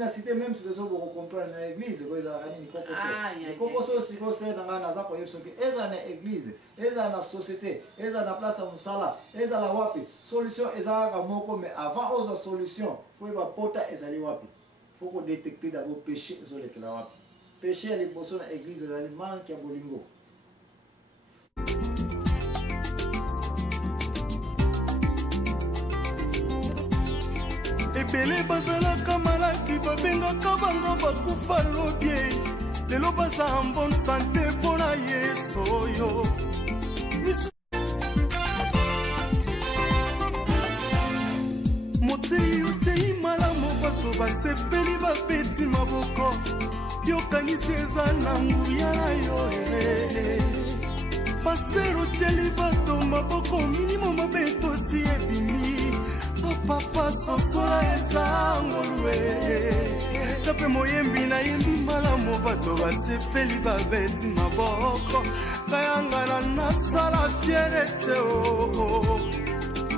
na cité même si vous comprendre na église ko eza nini kokoso kokoso siko se na ngana za ko yebso ke eza na église eza na société eza na place musala eza la wapi solution eza ka moko mais avant oza solution faut ba pota ezali wapi faut ko détecter d'abord péché zo le la wapi péché les bosso na église ezali manque ya bolingo. Ebele bazalaka malaki babengaka bango bakufa lobie lelo baza en bonne santé mpona yesu oyo motei otei malamu bato basepeli bapeti maboko yokanisi eza na nguya na yo paster otieli bato maboko minimo mabe tosi ebimi papa sosola eza ngolwe tape moyembi na yembi malamu bato basepeli babeti maboko kayangana nasala fiere te o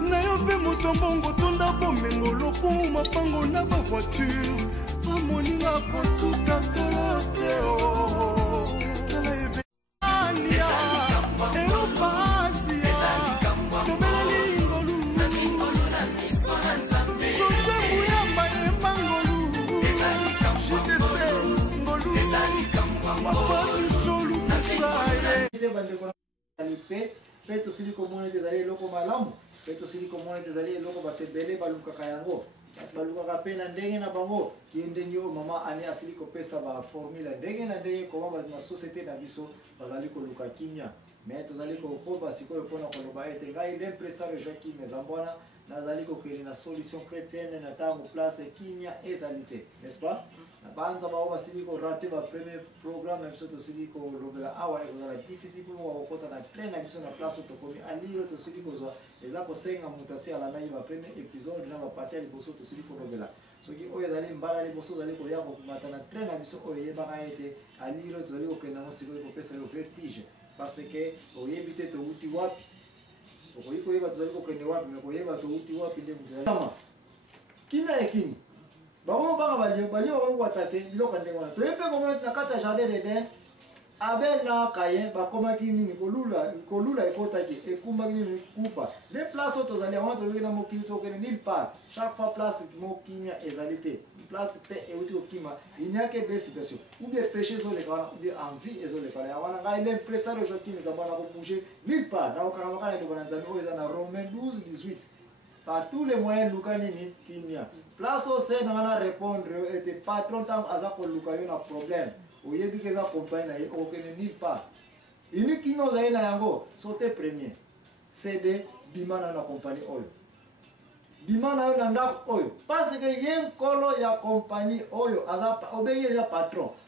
na yo mpe moto mbongo tonda bomengo lokumu mapango na bavoiture amoninga kotuka tolo te o tala ebe ania eopasia tobeleli ngolu tozembuyamba yembangolu jitese ngolu mapalisolu kusaye pe tosili komona ete ezali eloko malamu pe tosili komona ete ezali eloko bato ebele balukaka yango bato balukaka mpe na ndenge na bango ye ndenge oyo mama ane asili kopesa baformule ndenge na ndenge koma bato na société na biso bazali koluka kimia mais tozali kokoba sikoyo mpona koloba ete ngai l'impresare joakim ezambo wana nazali kokende na solution chrétienne na ntango place kimia ezali te n'est-ce pas na banza bao basili korate bapremier programme na biso tosili kolobela awa ekozala difficile mpo bakokota na train na biso na place oyo tokomi aliro tosili kozwa eza kosenga moto asi alandaki bapremier épisode na baparte ya liboso tosili kolobela soki oyo ezali mbala liboso ozali koya kokumata na train na biso oyo eyebaka ete aliro tozali kokende yango sikoyo kopesa yo vertige parce que oyebi te touti wapi okoki koyeba tozali kokende wapi me koyeba touti wapi nde moto kimia ekimi bango banga balie bango batake biloko ndenge wana toyebi komona na kati ya jardin d'Eden Abel na Kayin bakomaki nini kolula ekotaki ekumbaki nini kufa les places oyo tozali yango toloki na mokili tokende nulle part chaque fois place mokimia ezali te place te euti kokima il n'y a que deux situations ou bien péché ezoleka wana ou bien envie ezoleka wana yango wana ngai l'impresario joakim ezamba na kobouge nulle part nakokangamaka na ndeko na nzambe oyo eza na Romains 12:18 par tous les moyens luka nini kimia place ose na wana répondre ete patron ntango aza koluka yo na problème oyebi ke eza compagnie na ye okokende nulle part unique kimia ozali na yango sote premier cd bima na yo na compagnie oyo bima na yo na ndako oyo parce que ye nkolo ya compagnie oyo obengi eza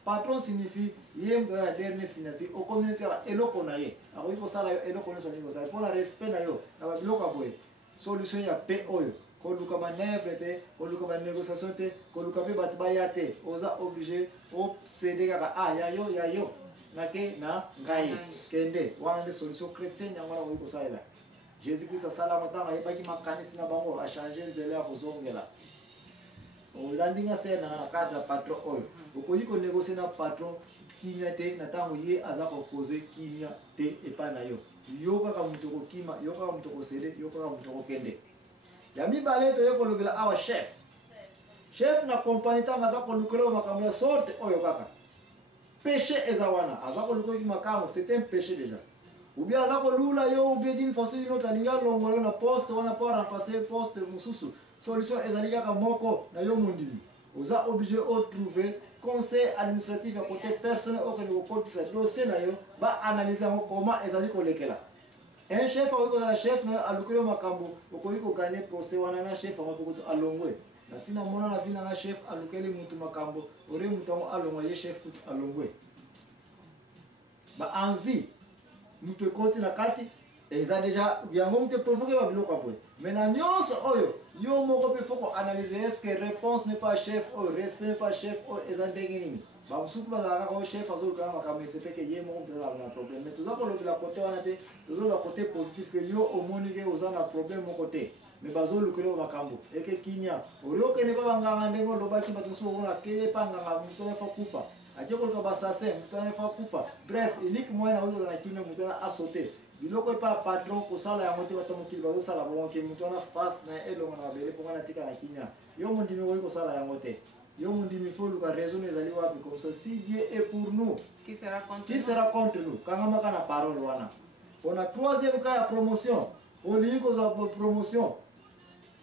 patron signifie ye moto ya dernier signature okomi tiaka eloko na ye akoki kosala yo eloko nyonso alingi kosala mpona respect na yo na babiloko ya boye solution ya paix oyo koluka manevre te koluka banégociation te koluka mpe bato baya te oza obligé océder kaka ya yo nake na ngai kende wana nde solution chrétienne yango wana koki kosalela jésus christ asalama ntango ayebaki makanisi na bango achange nzela ya kozongela olandi nga ser nanga na cadre ya patron oyo okoki konégocie na patron kimia te na ntango ye aza kokoze kimia te epai na yo yo kaka moto kokima yo kaka moto kosede yo kaka moto kokende ya mibale toye kolobela awa chef na compagnie ntango aza kolukela makambo ya sorte oyo kaka péché eza wana aza kolukoki makambo c'est un péché déjà ou bien aza kolula yo ou bien d'une façon d'une autre alingi alongola yo na poste wana mpo aremplace poste mosusu solution ezali kaka moko na yo mondimi oza obligé otrouver conseil administratif ya côté personnel okende kokotisa dossier na yo baanalyse yango comment ezali kolekela un chef akoki kozala chef na yo alukeli yo makambo okoki kokanye procès wana na chef yango mpo kutu alongwe nasi namona na vi nanga chef alukeli mutu makambo ore mutu yango alongwa ye chef kutu alongwe baenvie mutu ekoti na kati eza deja yango mutu eprovoke babiloko ya boye mais na nyonso oyo yo moko mpe fo koanalyse est ce que réponse n'est pas chef oyo respect n'est pas chef oyo eza ndenge nini bamosusu bazalaka kaka oyo chef azolukaka makambo esepeke ye moko mutu azalaka na problème mais toza kolobela kote wana te tozoloba kote positif ke yo omoni ke oza na problème moko te me bazo lukelo makambo eke kimia orioke ne baba nganga ndengo lobaki batuso ona kele panga nga mutona fa kufa akeko ka basase mutona fa kufa bref unique moyen na uyo na kimia mutona asote biloko pa patron ko sala ya mote batomukili bazo sala bon ke mutona face na elongo na bele pona tika na kimia yo mundimi wo ko sala ya mote yo mundimi fo luka raison ezali wapi comme ça si Dieu est pour nous qui sera contre nous kanga makana parole wana on a troisième cas de promotion au lieu de promotion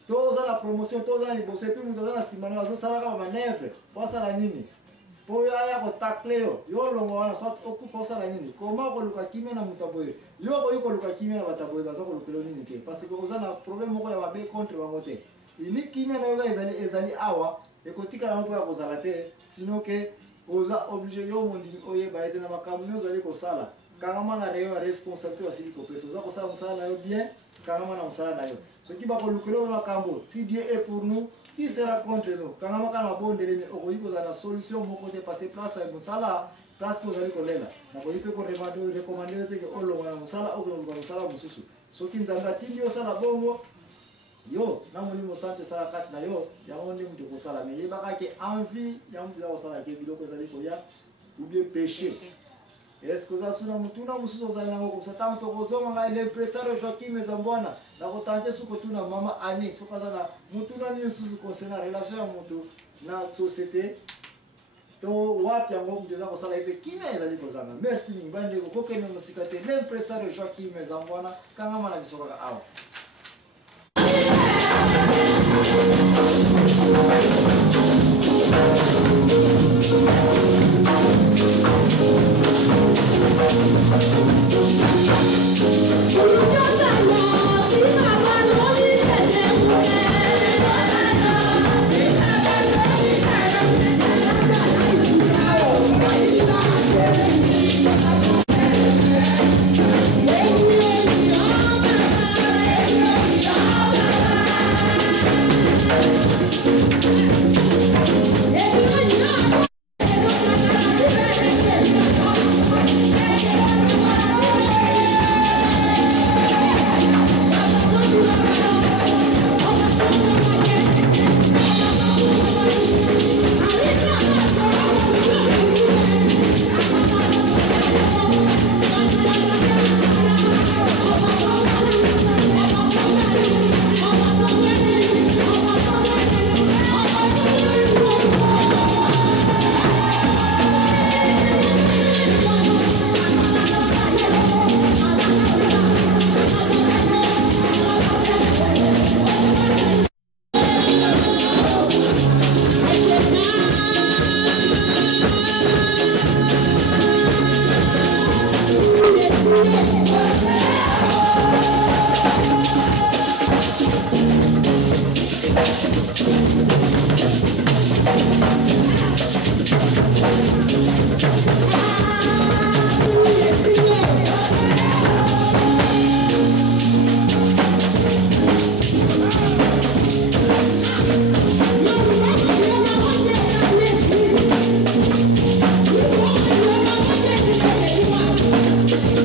tous la promotion tous les boss et puis nous avons la simane azo sala ka manœuvre pour ça la nini pour ya ko tackle yo longo wana soit okufa sala nini comment ko luka kimia na mutaboye yo ko luka kimia na bataboye bazo ko lukelo nini ke parce que ozana problème moko ya babe contre bangote ini kimia na yo ezali awa ekotika na mpo ya kozala te sinon ke oza obligé yo mondimi oyeba ete na makambo nyonso ali kosala kangama na reyo ya responsabilité basili kopesa oza kosala mosala na yo bien kangama na mosala na yo soki bakolukelo makambo si Dieu est pour nous qui sera contre nous kangama kana mabondele me okoki kozala na solution moko te parce place ya mosala place mpo ozali kolela nakoki mpe korekomande yo teke olongo na mosala okoluka mosala mosusu soki nzambe atindi osala bongo yo na molimo santé sala kati na yo yango nde mutu kosala me yebaka ke envie ya mutu kosala ke biloko ezali koya ou bien péché est-ce que oza suna mutu na mosusu ozali nango comme ça ntango tokozonga l'impresario Joaquim Ezambwana nakotante soki otuna mama ani soki aza na mutu na nini mosusu concernant relation ya mutu na société to wapi yango mutu eza kosala ete kimia ezali kozanga merci mingi bandeko kokende mosika te l'impresario Joaquim Ezambwana kangama na biso kaka awa.